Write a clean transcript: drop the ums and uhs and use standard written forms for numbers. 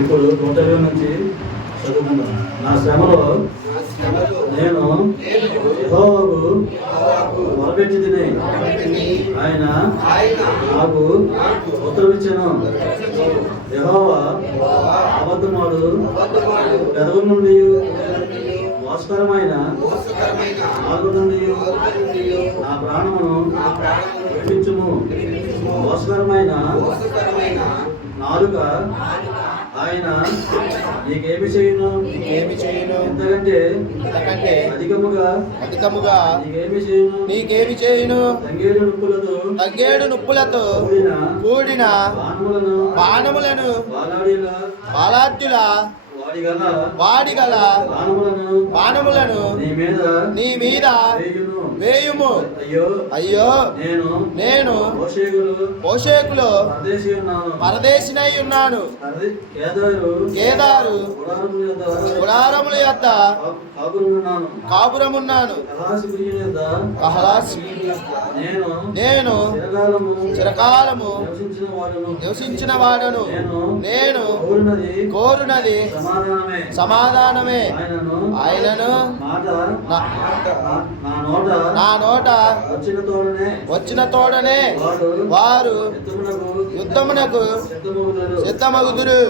ఇప్పుడు 120 నుంచి చదువుకుందాం. నా శ్రమలో నేను యెహోవాకు మొరపెట్టి తిని ఆయన నాకు ఉత్తరమిచ్చెను. యెహోవా అబద్ధమాడు పెదవుల నుండి మోసకరమైన నాలుగు నుండి నా ప్రాణమును విడిపించుము. మోసకరమైన నాలుక ఆయన నీకేమి చేయును? ఎంతకంటే అధికముగా నీకేమి చేయును? తంగేడు నొప్పులతో కూడిన బాణములను బాలాద్యుల వాడిగల బాణములను నీ మీద వేయుము. అయ్యో నేను మోషేకులో పరదేశినై ఉన్నాను. కేదారు గుడారముల యొద్ద కాపురమున్నాను. నేను చిరకాలము నివసించిన వాడను. నేను కోరునది సమాధానమే. ఆయనను నా నోట వచ్చిన తోడనే వారు యుద్ధమునకు సిద్ధమగుదురు.